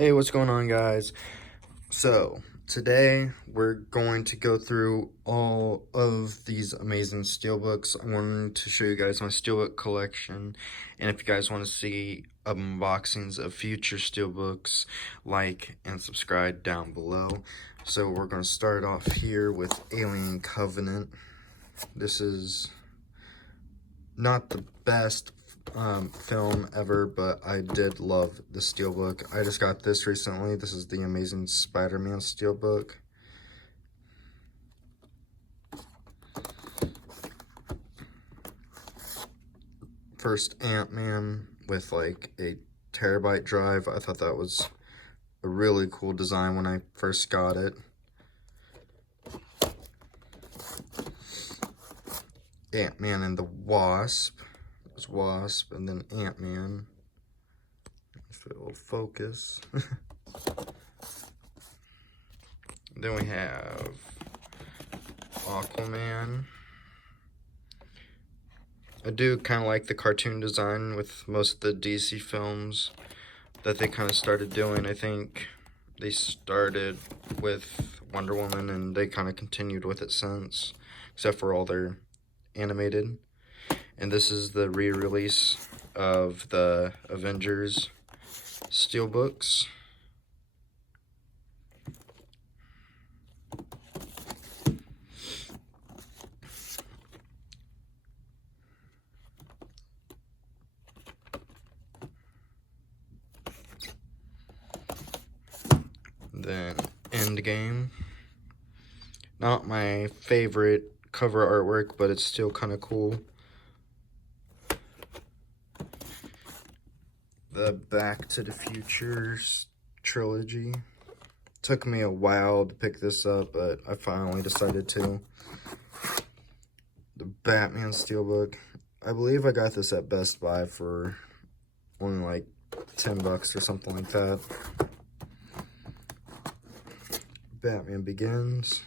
Hey, what's going on, guys? So, today we're going to go through all of these amazing steelbooks. I wanted to show you guys my steelbook collection, and if you guys want to see unboxings of future steelbooks, like and subscribe down below. So, we're going to start off here with Alien Covenant. This is not the best film ever, but I did love the steelbook. I just got this recently. This is the Amazing Spider-Man steelbook. First Ant-Man with like a terabyte drive. I thought that was a really cool design when I first got it. Ant-Man and the Wasp. It was Wasp and then Ant-Man. Just a little focus. Then we have Aquaman. I do kind of like the cartoon design with most of the DC films that they kind of started doing. I think they started with Wonder Woman and they kind of continued with it since, except for all their animated. And this is the re-release of the Avengers steelbooks. Then Endgame. Not my favorite cover artwork, but it's still kind of cool. The Back to the Future trilogy. Took me a while to pick this up, but I finally decided to. The Batman steelbook. I believe I got this at Best Buy for only like $10 or something like that. Batman Begins.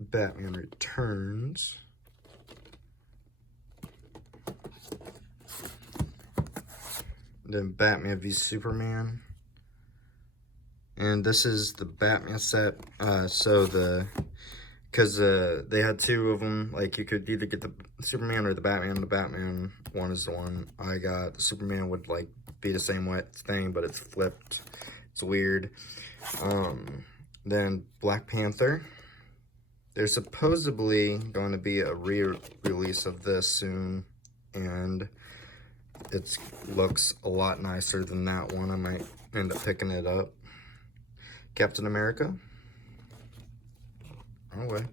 Batman Returns. Then Batman v Superman. And this is the Batman set. Because they had two of them. Like, you could either get the Superman or the Batman. The Batman one is the one I got. The Superman would, like, be the same thing, but it's flipped. It's weird. Then Black Panther. There's supposedly going to be a re-release of this soon, and it looks a lot nicer than that one. I might end up picking it up. Captain America. Oh, wait.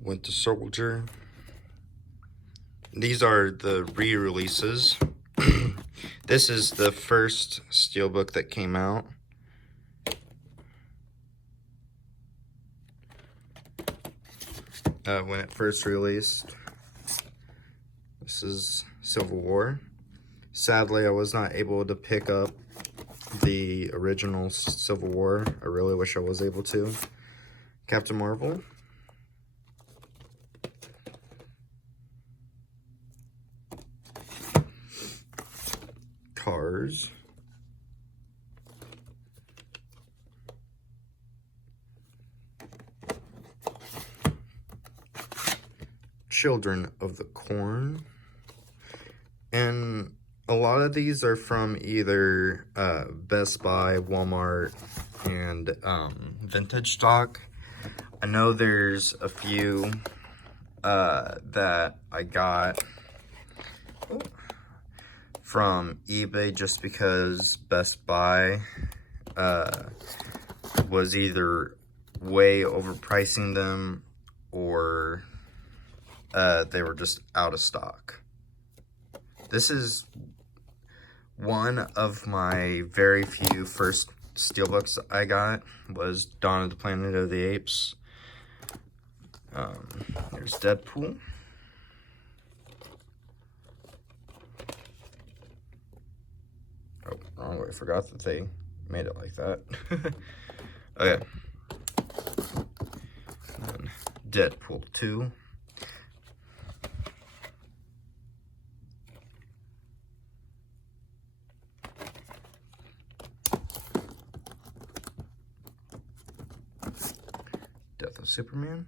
Winter Soldier. These are the re-releases. This is the first steelbook that came out. When it first released. This is Civil War. Sadly, I was not able to pick up the original Civil War. I really wish I was able to. Captain Marvel. Cars. Children of the Corn. And a lot of these are from either Best Buy, Walmart, and vintage stock. I know there's a few that I got from eBay just because Best Buy was either way overpricing them or they were just out of stock. This is one of my very few first steelbooks I got, was Dawn of the Planet of the Apes. There's Deadpool. Oh, wrong way. I forgot that they made it like that. Okay. Deadpool 2. Death of Superman.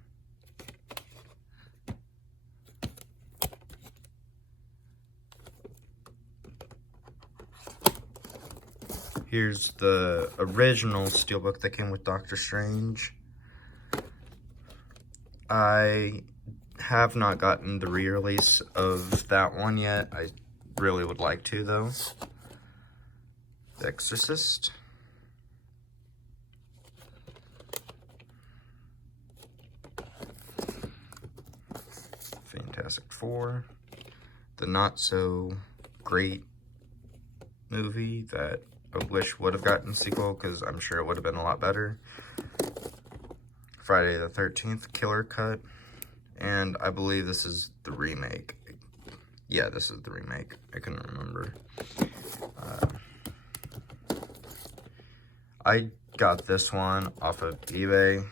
Here's the original Steelbook that came with Doctor Strange. I have not gotten the re-release of that one yet. I really would like to, though. The Exorcist. Fantastic Four. The not-so-great movie that I wish would have gotten a sequel, because I'm sure it would have been a lot better. Friday the 13th, Killer Cut. And I believe this is the remake. Yeah, this is the remake. I couldn't remember. I got this one off of eBay.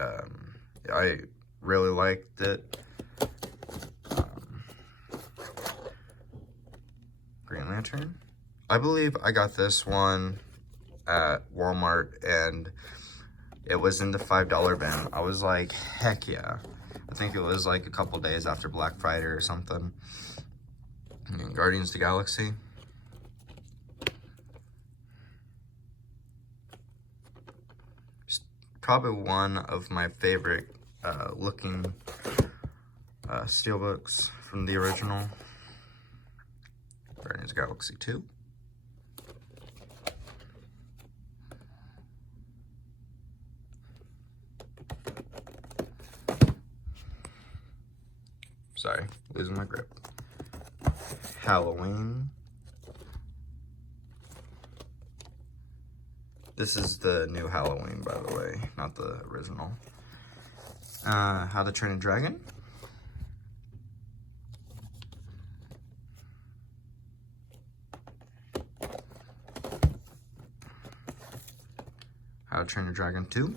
I really liked it. Green Lantern. I believe I got this one at Walmart, and it was in the $5 bin. I was like, heck yeah. I think it was like a couple days after Black Friday or something. And Guardians of the Galaxy. It's probably one of my favorite looking Steelbooks from the original. Guardians of the Galaxy 2. Sorry, losing my grip. Halloween. This is the new Halloween, by the way, not the original. How to Train a Dragon. How to Train a Dragon 2.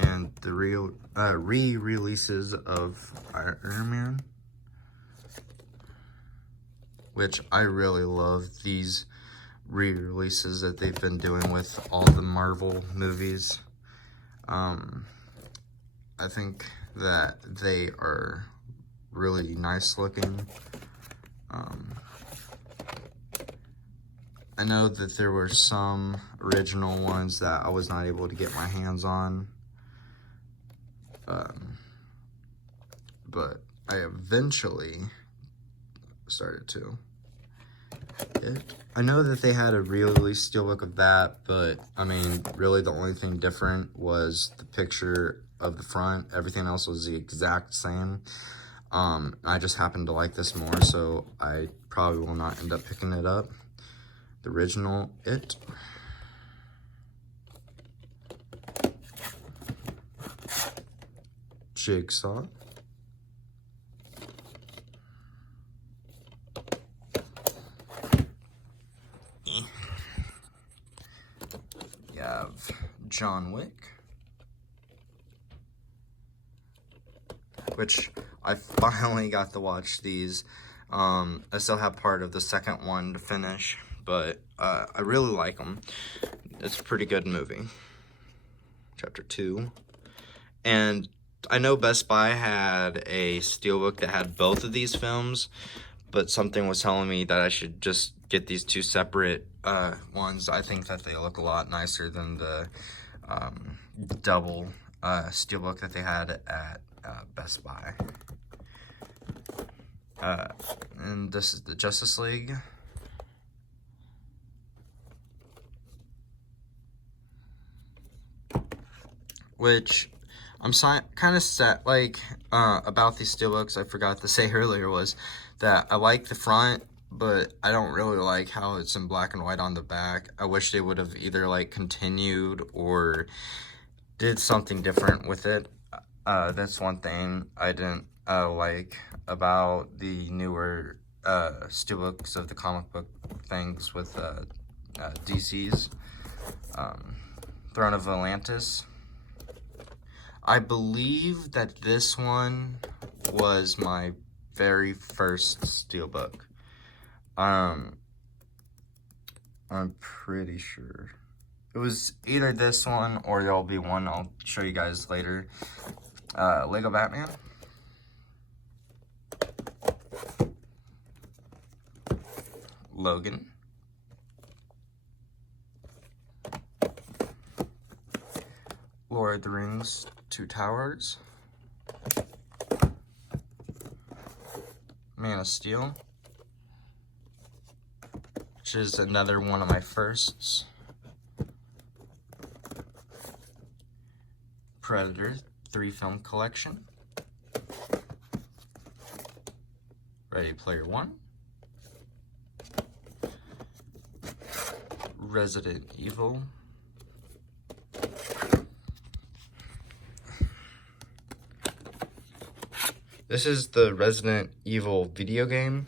And the re-releases of Iron Man, which I really love these re-releases that they've been doing with all the Marvel movies. I think that they are really nice looking. I know that there were some original ones that I was not able to get my hands on. But I eventually started to. I know that they had a re-release steelbook of that, but I mean, really the only thing different was the picture of the front. Everything else was the exact same. I just happened to like this more, so I probably will not end up picking it up. The original It. Jigsaw. You have John Wick, which I finally got to watch these. I still have part of the second one to finish, but I really like them. It's a pretty good movie. Chapter 2. And I know Best Buy had a steelbook that had both of these films, but something was telling me that I should just get these two separate ones. I think that they look a lot nicer than the double steelbook that they had at Best Buy. And this is the Justice League. Which I'm kind of sad, like, about these steelbooks, I forgot to say earlier, was that I like the front, but I don't really like how it's in black and white on the back. I wish they would have either, like, continued or did something different with it. That's one thing I didn't like about the newer steelbooks of the comic book things with DC's. Throne of Atlantis. I believe that this one was my very first Steelbook. I'm pretty sure. It was either this one or there'll be one I'll show you guys later. Lego Batman. Logan. Lord of the Rings, Two Towers. Man of Steel, which is another one of my firsts. Predator 3-film collection. Ready Player One. Resident Evil. This is the Resident Evil video game.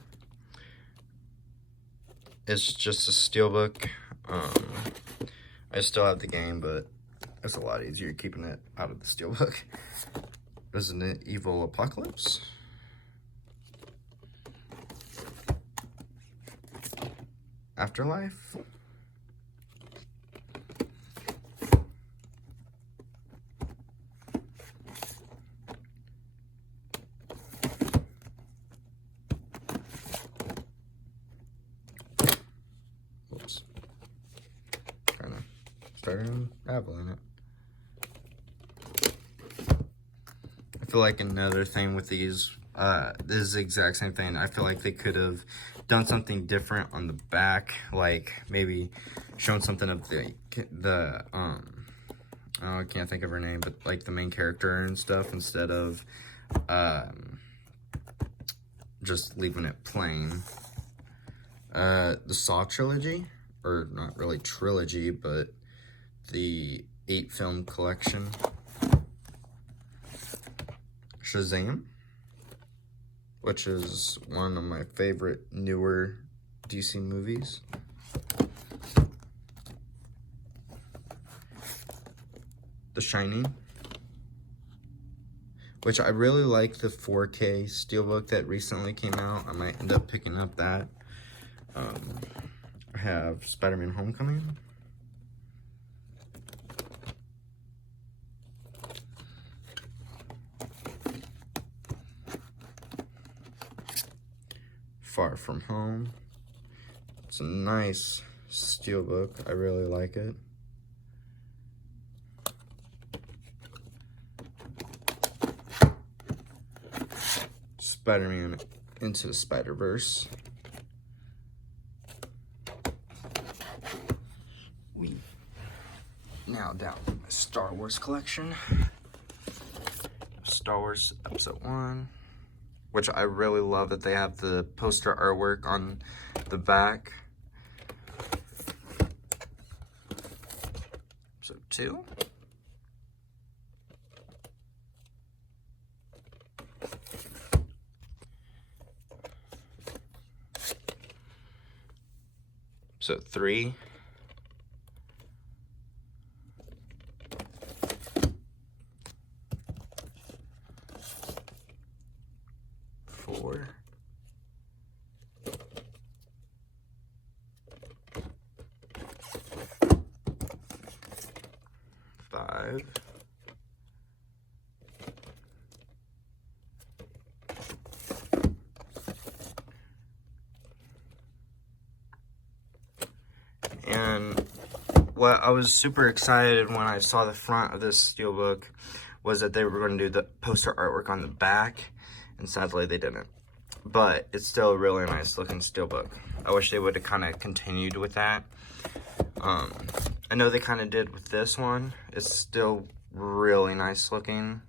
It's just a Steelbook. I still have the game, but it's a lot easier keeping it out of the Steelbook. Resident Evil Apocalypse. Afterlife. Whoops. Kind of started dabbling it. I feel like another thing with these, this is the exact same thing. I feel like they could have done something different on the back, like maybe shown something of the I can't think of her name, but like the main character and stuff, instead of just leaving it plain. The Saw trilogy, or not really trilogy, but the 8-film collection. Shazam, which is one of my favorite newer DC movies. The Shining, which I really like the 4K Steelbook that recently came out. I might end up picking up that. I have Spider-Man Homecoming. Far From Home. It's a nice Steelbook. I really like it. Spider-Man Into the Spider-Verse. We now down to my Star Wars collection. Star Wars Episode 1. Which I really love that they have the poster artwork on the back. Episode 2. Episode 3. Four. 5. 'And what I was super excited when I saw the front of this Steelbook was that they were going to do the poster artwork on the back, and sadly they didn't. But it's still a really nice looking Steelbook. I wish they would have kind of continued with that. I know they kind of did with this one. It's still really nice looking.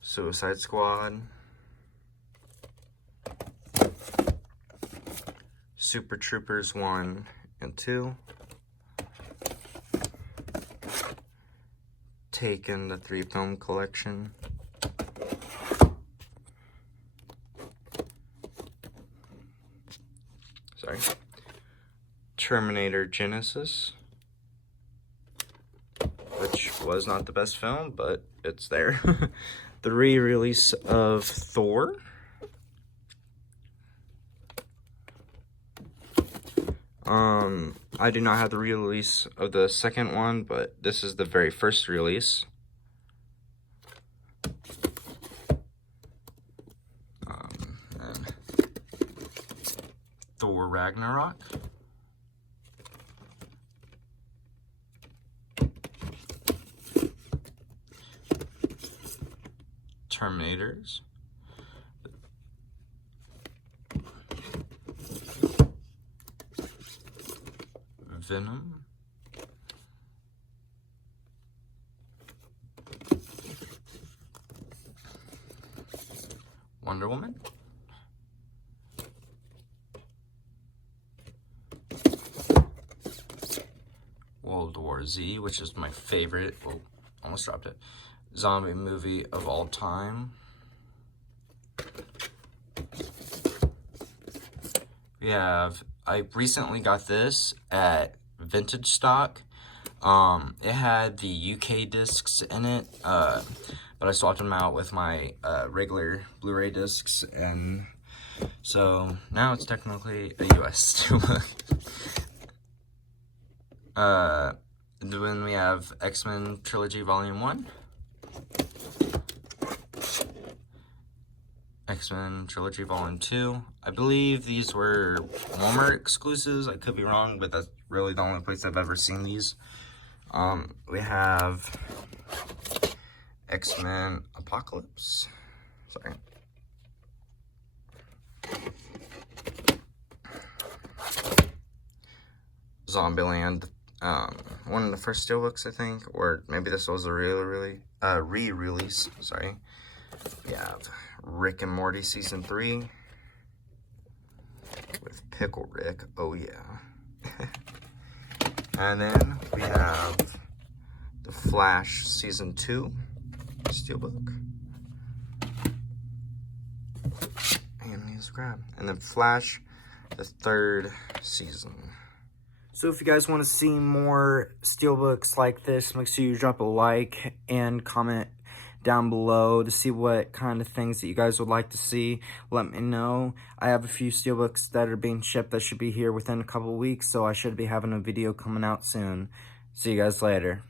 Suicide Squad. Super Troopers 1 and 2. Taken, the 3-film collection. Sorry. Terminator Genesis, which was not the best film, but it's there. The re-release of Thor. I do not have the re-release of the second one, but this is the very first release. And Thor Ragnarok. Terminators. Venom. Wonder Woman. World War Z, which is my favorite, oh, almost dropped it, zombie movie of all time. We have, I recently got this at Vintage Stock. It had the UK discs in it, but I swapped them out with my regular Blu-ray discs, and so now it's technically a US Steelbook. Then we have X-Men Trilogy Volume 1. X-Men Trilogy Volume 2. I believe these were Walmart exclusives. I could be wrong, but that's really the only place I've ever seen these. We have X-Men Apocalypse. Sorry. Zombieland. One of the first Steelbooks, I think, or maybe this was a re-release. Sorry. We have Rick and Morty Season 3 with Pickle Rick. Oh yeah. And then we have the Flash Season 2 Steelbook. And here's grab. And then Flash, the 3rd season. So if you guys want to see more Steelbooks like this, make sure you drop a like and comment down below to see what kind of things that you guys would like to see. Let me know. I have a few Steelbooks that are being shipped that should be here within a couple weeks, so I should be having a video coming out soon. See you guys later.